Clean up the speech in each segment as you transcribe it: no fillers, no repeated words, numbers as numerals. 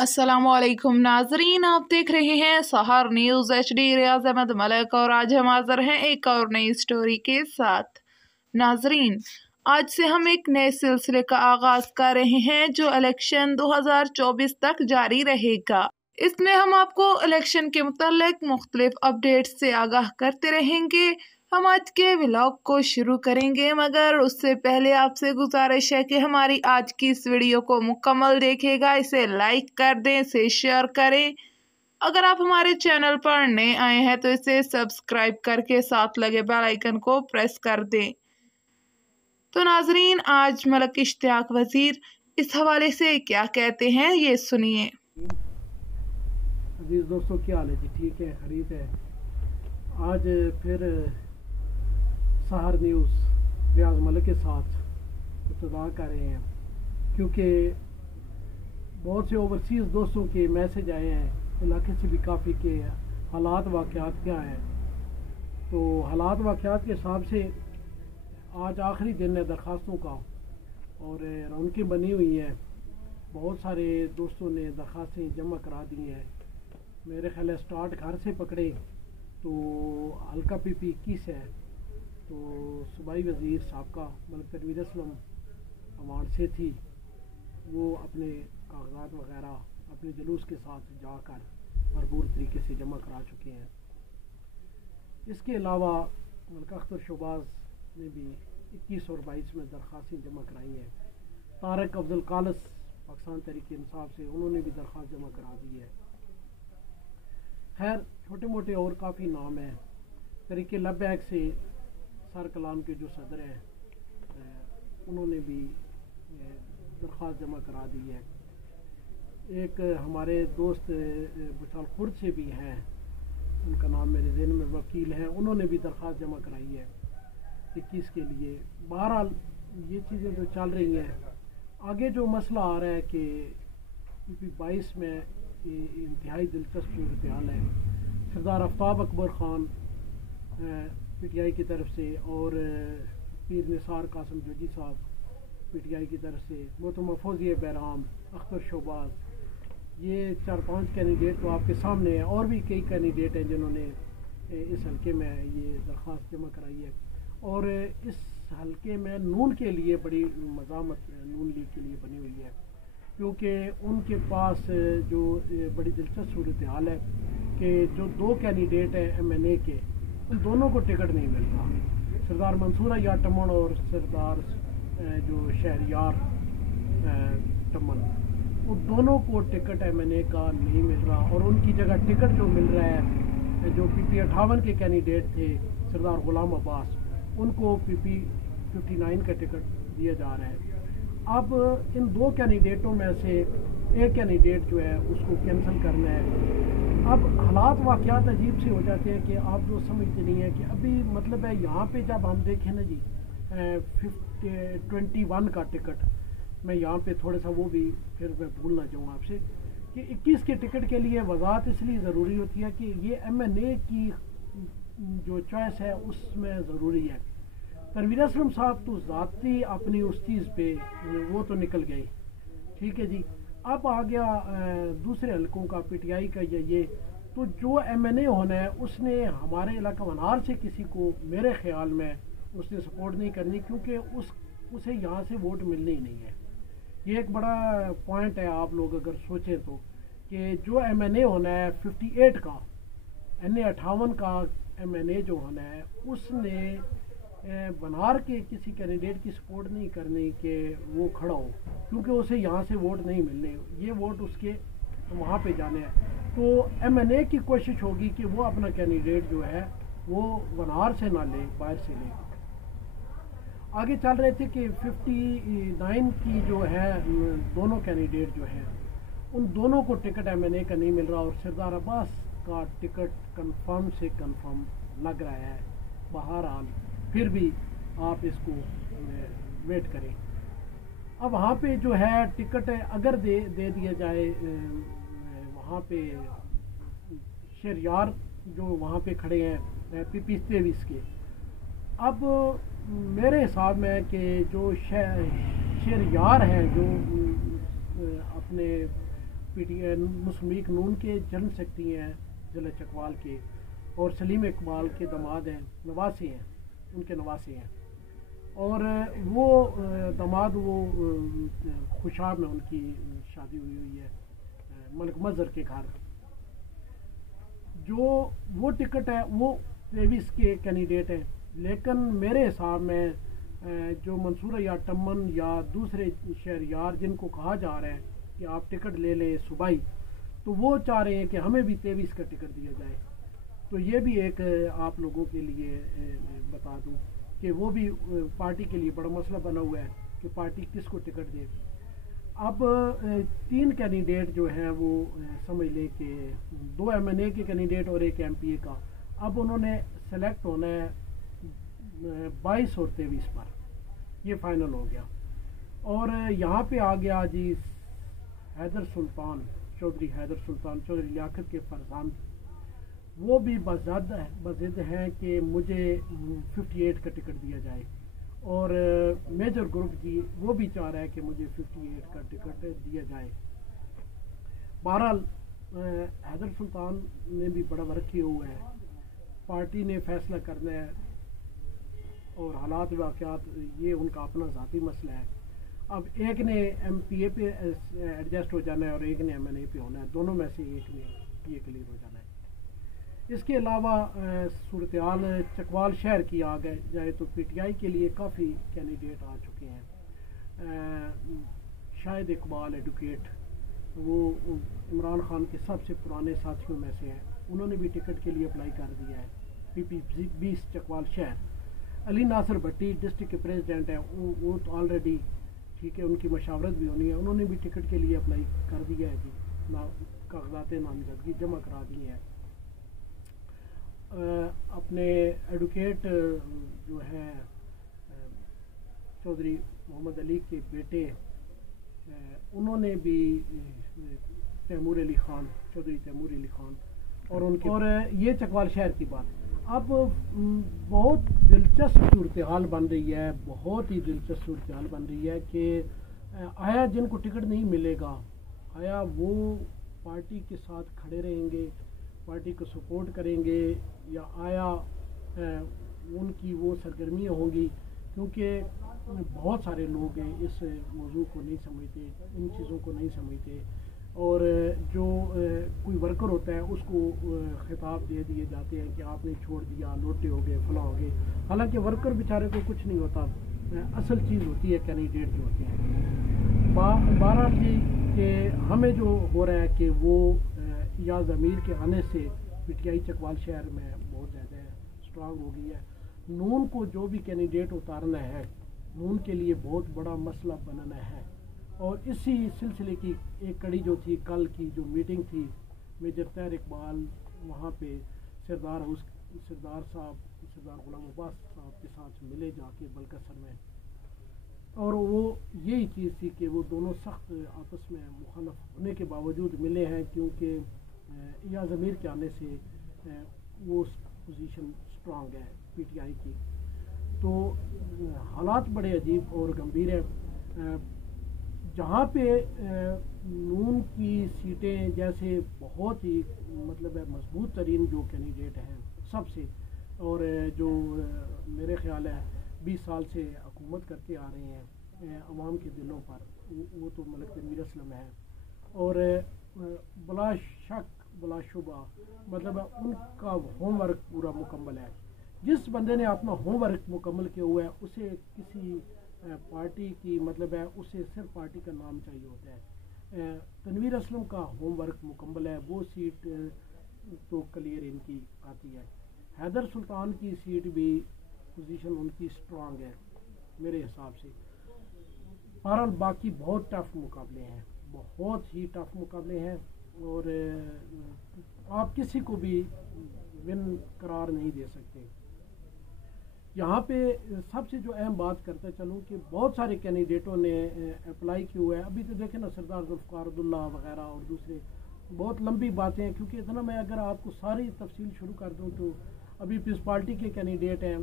अस्सलामुअलैकुम नाजरीन, आप देख रहे हैं सहर न्यूज़ HD। रियाज अहमद मलिक और आज हम हाजिर हैं एक और नई स्टोरी के साथ। नाजरीन, आज से हम एक नए सिलसिले का आगाज कर रहे हैं जो इलेक्शन 2024 तक जारी रहेगा। इसमें हम आपको इलेक्शन के मुतालिक मुख्तलिफ अपडेट्स से आगाह करते रहेंगे। हम आज के व्लॉग को शुरू करेंगे, मगर उससे पहले आपसे गुजारिश है कि हमारी आज की इस वीडियो को मुकम्मल देखिएगा, इसे लाइक कर दें, इसे शेयर करें। अगर आप हमारे चैनल पर नए आए हैं तो इसे सब्सक्राइब करके साथ लगे बेल आइकन को प्रेस कर दें। तो नाजरीन, आज मलिक इश्तियाक वजीर इस हवाले से क्या कहते हैं, ये सुनिए। अजीज दोस्तों, क्या हाल है जी? ठीक है, खरीद है। आज फिर सहर न्यूज़ रियाज मलिक के साथ इब्तिदा कर रहे हैं, क्योंकि बहुत से ओवरसीज़ दोस्तों के मैसेज आए हैं इलाके से भी काफ़ी के हालात वाक़यात क्या हैं। तो हालात वाक़यात के हिसाब से आज आखिरी दिन है दरख्वास्तों का और रौनकें बनी हुई हैं। बहुत सारे दोस्तों ने दरख्वास्तें जमा करा दी हैं। मेरे ख्याल स्टार्ट घर से पकड़े तो हल्का PP 21 है, तो सूबाई वज़ीर साहबका मलिक तनवीर असलम अवार्ड से थी, वो अपने कागजात वगैरह अपने जुलूस के साथ जाकर भरपूर तरीके से जमा करा चुके हैं। इसके अलावा मलिक अख्तर शोबाज ने भी 21 और 22 में दरख्वास्तें जमा कराई हैं। तारक अफजल कालस पाकिस्तान तहरीक इंसाफ से उन्होंने भी दरख्वास्त जमा करा दी है। खैर, छोटे मोटे और काफ़ी नाम हैं। तरीके लबैक से सर कलाम के जो सदर हैं उन्होंने भी दरख्वास्त जमा करा दी है। एक हमारे दोस्त बुचाल खुर्द से भी हैं, उनका नाम मेरे ज़हन में वकील है, उन्होंने भी दरख्वास्त जमा कराई है 21 के लिए। बहरहाल ये चीज़ें तो चल रही हैं। आगे जो मसला आ रहा है कि PP 22 में इंतहाई दिलचस्प सूरत हाल है। सरदार आफ्ताब अकबर ख़ान PTI की तरफ से और पीर निसार कासिम जोजी साहब PTI की तरफ से, मोहतरमा फौजिया बहराम, अख्तर शोबाज, ये 4-5 कैंडिडेट तो आपके सामने हैं। और भी कई कैंडिडेट हैं जिन्होंने इस हल्के में ये दरख्वास्त जमा कराई है। और इस हल्के में नून के लिए बड़ी मज़ामत नून लीग के लिए बनी हुई है, क्योंकि उनके पास जो बड़ी दिलचस्प सूरत हाल है कि जो 2 कैंडिडेट हैं MNA के, उन दोनों को टिकट नहीं मिल रहा। सरदार मंसूर या टमन और सरदार जो शहरियार टमन, उन दोनों को टिकट MNA का नहीं मिल रहा। और उनकी जगह टिकट जो मिल रहा है, जो PP 58 के कैंडिडेट थे सरदार गुलाम अब्बास, उनको PP 59 का टिकट दिया जा रहा है। अब इन 2 कैंडिडेटों में से एक कैंडिडेट जो है उसको कैंसिल करना है। अब हालात वाक़यात अजीब से हो जाते हैं कि आप जो समझते नहीं हैं कि अभी मतलब है यहाँ पे जब हम देखें ना जी 21 का टिकट, मैं यहाँ पे थोड़ा सा वो भी फिर मैं भूल ना जाऊँ आपसे कि 21 के टिकट के लिए वजाहत इसलिए ज़रूरी होती है कि ये MNA की जो चॉइस है उसमें ज़रूरी है। तनवीर असलम साहब तो ज़ाती अपनी उस चीज़ पे वो तो निकल गए, ठीक है जी। अब आ गया दूसरे हलकों का PTI का ये तो जो MNA होना है उसने हमारे इलाका वनार से किसी को मेरे ख्याल में उसने सपोर्ट नहीं करनी, क्योंकि उसे यहाँ से वोट मिलनी ही नहीं है। ये एक बड़ा पॉइंट है, आप लोग अगर सोचें तो, कि जो MNA होना है 58 का, NA 58 का MNA जो होना है, उसने बनार के किसी कैंडिडेट की सपोर्ट नहीं करनी कि वो खड़ा हो, क्योंकि उसे यहाँ से वोट नहीं मिलने, ये वोट उसके वहाँ पे जाने हैं। तो MNA की कोशिश होगी कि वो अपना कैंडिडेट जो है वो बनार से ना ले, बाहर से ले। आगे चल रहे थे कि 59 की जो है दोनों कैंडिडेट जो हैं उन दोनों को टिकट MNA का नहीं मिल रहा, और सरदार अब्बास का टिकट कंफर्म से कंफर्म लग रहा है। बहरहाल फिर भी आप इसको वेट करें। अब वहाँ पे जो है टिकट अगर दे दिया जाए, वहाँ पे शहरियार जो वहाँ पे खड़े हैं PP 23 के, अब मेरे हिसाब में कि जो शहरियार हैं जो अपने मुस्लिम लीग नून के जनरल सेक्रेटरी हैं ज़िला चकवाल के, और सलीम इकबाल के दामाद हैं, नवासे हैं, उनके नवासे हैं। और वो दामाद वो खुशाब में उनकी शादी हुई है मलिक मजहर के घर। जो वो टिकट है वो 23 के कैंडिडेट हैं, लेकिन मेरे हिसाब में जो मंसूरा या टमन या दूसरे शहरियार जिनको कहा जा रहा है कि आप टिकट ले लें सूबाई, तो वो चाह रहे हैं कि हमें भी 23 का टिकट दिया जाए। तो ये भी एक आप लोगों के लिए बता दूं कि वो भी पार्टी के लिए बड़ा मसला बना हुआ है कि पार्टी किसको टिकट दे। अब 3 कैंडिडेट जो हैं वो समझ लें कि 2 MNA के कैंडिडेट और 1 MPA का। अब उन्होंने सेलेक्ट होना है 22 और 23 पर, ये फाइनल हो गया। और यहाँ पे आ गया जी हैदर सुल्तान चौधरी, हैदर सुल्तान चौधरी लियाकत के फरजान। वो भी बज़िद हैं कि मुझे 58 का टिकट दिया जाए, और मेजर ग्रुप जी वो भी चाह रहा है कि मुझे 58 का टिकट दिया जाए। बहरहाल हैदर सुल्तान ने भी बड़ा वर्क किया हुआ है, पार्टी ने फैसला करना है, और हालात वाक़यात ये उनका अपना ज़ाती मसला है। अब एक ने MPA पे एडजस्ट हो जाना है और एक ने MNA पे होना है, दोनों में से एक ने PA के लिए हो जाना है। इसके अलावा सूरत हाल चकवाल शहर की आ गए जाए तो PTI के लिए काफ़ी कैंडिडेट आ चुके हैं। शाहिद इकबाल एडवोकेट, वो इमरान खान के सबसे पुराने साथियों में से हैं, उन्होंने भी टिकट के लिए अप्लाई कर दिया है PP 20 चकवाल शहर। अली नासिर भट्टी डिस्ट्रिक्ट के प्रेसिडेंट हैं, वो तो ऑलरेडी ठीक है, उनकी मशावरत भी होनी है, उन्होंने भी टिकट के लिए अप्लाई कर दिया है जी, कागजात नामजदगी जमा करा दी हैं। अपने एडवोकेट जो है चौधरी मोहम्मद अली के बेटे, उन्होंने भी तैमूर अली खान, चौधरी तैमूर अली खान, और उनके, और ये चकवाल शहर की बात। अब बहुत दिलचस्प सूरत हाल बन रही है, बहुत ही दिलचस्प सूरत हाल बन रही है कि आया जिनको टिकट नहीं मिलेगा, आया वो पार्टी के साथ खड़े रहेंगे, पार्टी को सपोर्ट करेंगे, या आया उनकी वो सरगर्मियाँ होंगी। क्योंकि बहुत सारे लोग हैं इस मौजू को नहीं समझते, इन चीज़ों को नहीं समझते, और जो कोई वर्कर होता है उसको खिताब दे दिए जाते हैं कि आपने छोड़ दिया, लोटे हो गए, फला हो गए। हालांकि वर्कर बेचारे को कुछ नहीं होता, असल चीज़ होती है कैंडिडेट जो होते हैं। 12 के हमें जो हो रहा है कि वो या ज़मीर के आने से PTI चकवाल शहर में बहुत ज़्यादा स्ट्रांग हो गई है। नून को जो भी कैंडिडेट उतारना है, नून के लिए बहुत बड़ा मसला बनाना है। और इसी सिलसिले की एक कड़ी जो थी, कल की जो मीटिंग थी, मेजर तैर इकबाल वहाँ पे सरदार गुलाम अब्बास साहब के साथ मिले जाके बलकसर में, और वो यही चीज़ थी कि वो दोनों सख्त आपस में मुखालफ होने के बावजूद मिले हैं, क्योंकि या ज़मीर के आने से वो पोजीशन स्ट्रांग है PTI की। तो हालात बड़े अजीब और गंभीर हैं। जहाँ पे नून की सीटें जैसे बहुत ही मतलब है मजबूत तरीन जो कैंडिडेट हैं सबसे, और जो मेरे ख्याल है 20 साल से हुकूमत करके आ रहे हैं अवाम के दिलों पर, वो तो मलिक तनवीर असलम है। और बला शक बला शुबा मतलब उनका होमवर्क पूरा मुकम्मल है। जिस बंदे ने अपना होमवर्क मुकम्मल किया हुआ है उसे किसी पार्टी की मतलब है उसे सिर्फ पार्टी का नाम चाहिए होता है। तनवीर असलम का होमवर्क मुकम्मल है, वो सीट तो क्लियर इनकी आती है। हैदर सुल्तान की सीट भी पोजीशन उनकी स्ट्रांग है मेरे हिसाब से। बहरहाल बाकी बहुत टफ मुकाबले हैं, बहुत ही टफ मुकाबले हैं, और आप किसी को भी विन करार नहीं दे सकते। यहाँ पे सबसे जो अहम बात करते चलूँ कि बहुत सारे कैंडिडेटों ने अप्लाई किया हुआ है। अभी तो देखें ना, सरदार जुल्फ़िकार अब्दुल्ला वगैरह और दूसरे, बहुत लंबी बातें हैं, क्योंकि इतना मैं अगर आपको सारी तफसील शुरू कर दूँ तो अभी पीस पार्टी के कैंडिडेट हैं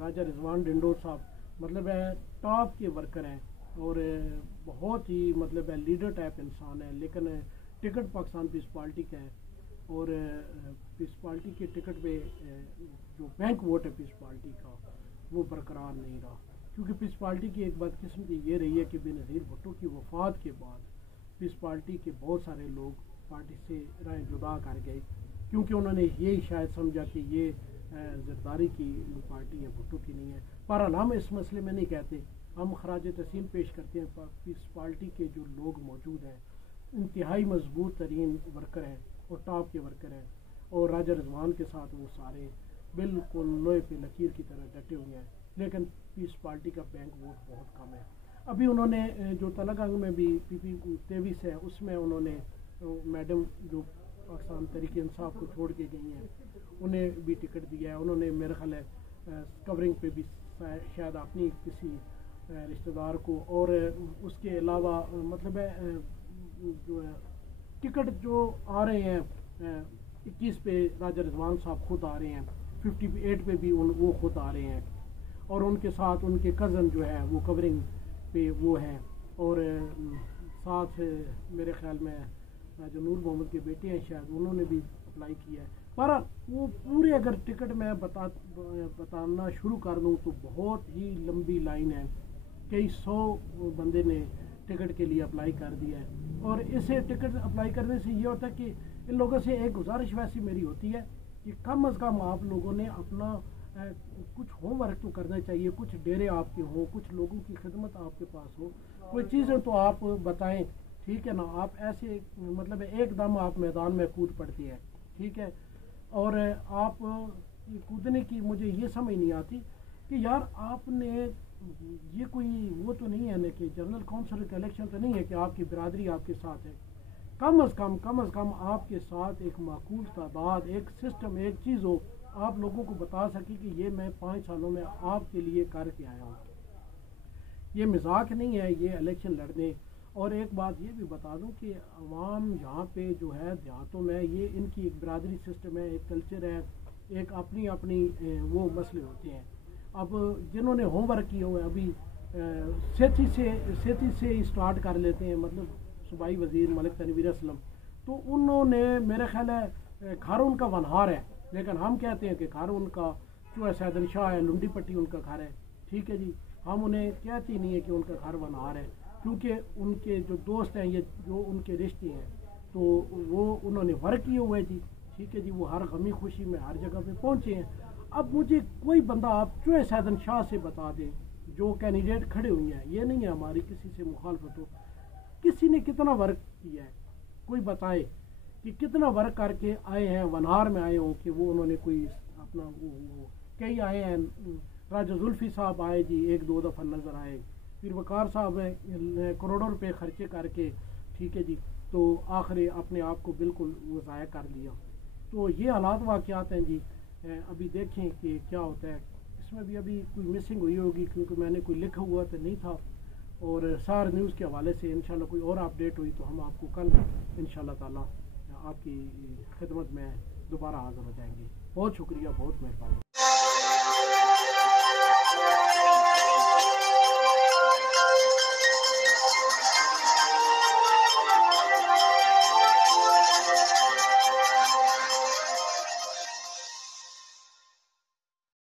राजा रिजवान डिंडोर साहब, मतलब है टॉप के वर्कर हैं और बहुत ही मतलब है लीडर टाइप इंसान है, लेकिन टिकट पाकिस्तान पीस पार्टी का है और पीस पार्टी के टिकट पे जो बैंक वोट है पीस पार्टी का वो बरकरार नहीं रहा, क्योंकि पीस पार्टी की एक बदकिस्मती ये रही है कि बेनज़ीर भुट्टो की वफ़ात के बाद पीस पार्टी के बहुत सारे लोग पार्टी से राय जुदा कर गए, क्योंकि उन्होंने ये शायद समझा कि ये ज़रदारी की पार्टी है, भुट्टो की नहीं है। बहरहाल हम इस मसले में नहीं कहते, हम खराज तहसीन पेश करते हैं पीस पार्टी के जो लोग मौजूद हैं इंतहाई मजबूत तरीन वर्कर हैं और टॉप के वर्कर हैं, और राजा रिजवान के साथ वो सारे बिल्कुल लोहे पे लकीर की तरह डटे हुए हैं, लेकिन पीस पार्टी का बैंक वोट बहुत कम है। अभी उन्होंने जो तलगंग में भी PP 23 है उसमें उन्होंने मैडम जो पाकिस्तान तहरीक इंसाफ को छोड़ के गई हैं उन्हें भी टिकट दिया है। उन्होंने मेरा ख्याल है कवरिंग पे भी शायद अपनी किसी रिश्तेदार को, और उसके अलावा मतलब है जो है टिकट जो आ रहे हैं 21 पे राजा रिजवान साहब खुद आ रहे हैं, 58 पे भी वो खुद आ रहे हैं, और उनके साथ उनके कज़न जो है वो कवरिंग पे वो हैं, और साथ मेरे ख्याल में राजा नूर मोहम्मद के बेटे हैं शायद उन्होंने भी अप्लाई किया है। पर वो पूरे अगर टिकट मैं बताना शुरू कर दूँ तो बहुत ही लंबी लाइन है, कई 100 बंदे ने टिकट के लिए अप्लाई कर दिया है। और इसे टिकट अप्लाई करने से ये होता है कि इन लोगों से एक गुजारिश वैसी मेरी होती है कि कम अज़ कम आप लोगों ने अपना कुछ होमवर्क तो करना चाहिए, कुछ डेरे आपके हों, कुछ लोगों की खिदमत आपके पास हो, कोई चीज़ें तो आप बताएं, ठीक है ना। आप ऐसे मतलब एकदम आप मैदान में कूद पड़ती है, ठीक है, और आप कूदने की मुझे ये समझ नहीं आती कि यार आपने ये कोई वो तो नहीं है ना कि जनरल काउंसिल का इलेक्शन तो नहीं है कि आपकी बिरादरी आपके साथ है। कम अज़ कम आपके साथ एक माकूल तादाद, एक सिस्टम, एक चीज़ हो, आप लोगों को बता सके कि ये मैं 5 सालों में आपके लिए करके आया हूँ। ये मजाक नहीं है ये इलेक्शन लड़ने। और एक बात ये भी बता दूं कि अवाम यहाँ पे जो है देहातों में ये इनकी एक बिरादरी सिस्टम है, एक कल्चर है, एक अपनी अपनी वो मसले होते हैं। अब जिन्होंने होमवर्क किए हुए अभी सेठी से स्टार्ट कर लेते हैं, मतलब सूबाई वज़ीर मलिक तनवीर असलम, तो उन्होंने मेरा ख्याल है घर उनका वनहार है, लेकिन हम कहते हैं कि घर उनका जो है सैदन शाह है, लुंडी पट्टी उनका घर है, ठीक है जी। हम उन्हें कहते ही नहीं है कि उनका घर वनहार है, क्योंकि उनके जो दोस्त हैं, ये जो उनके रिश्ते हैं, तो वो उन्होंने वर्क किए हुए जी, ठीक है जी। वो हर गमी खुशी में हर जगह पे पहुंचे हैं। अब मुझे कोई बंदा आप जो है सैदन शाह से बता दें, जो कैंडिडेट खड़े हुए हैं, ये नहीं है हमारी किसी से मुखालफत हो, किसी ने कितना वर्क किया है, कोई बताए कि कितना वर्क करके आए हैं, वनहार में आए हों कि वो उन्होंने कोई अपना वो कई आए हैं। राजा जुल्फी साहब आए जी, 1-2 दफ़ा नज़र आए, फिर वकार साहब करोड़ों रुपए खर्चे करके, ठीक है जी, तो आखिर अपने आप को बिल्कुल वो ज़ाया कर लिया। तो ये हालात वाक़यात हैं जी। अभी देखें कि क्या होता है। इसमें भी अभी कोई मिसिंग हुई होगी, क्योंकि मैंने कोई लिखा हुआ तो नहीं था, और सार न्यूज़ के हवाले से इंशाल्लाह कोई और अपडेट हुई तो हम आपको कल इंशाल्लाह ताला आपकी खिदमत में दोबारा हाज़िर हो जाएंगे। बहुत शुक्रिया, बहुत मेहरबानी।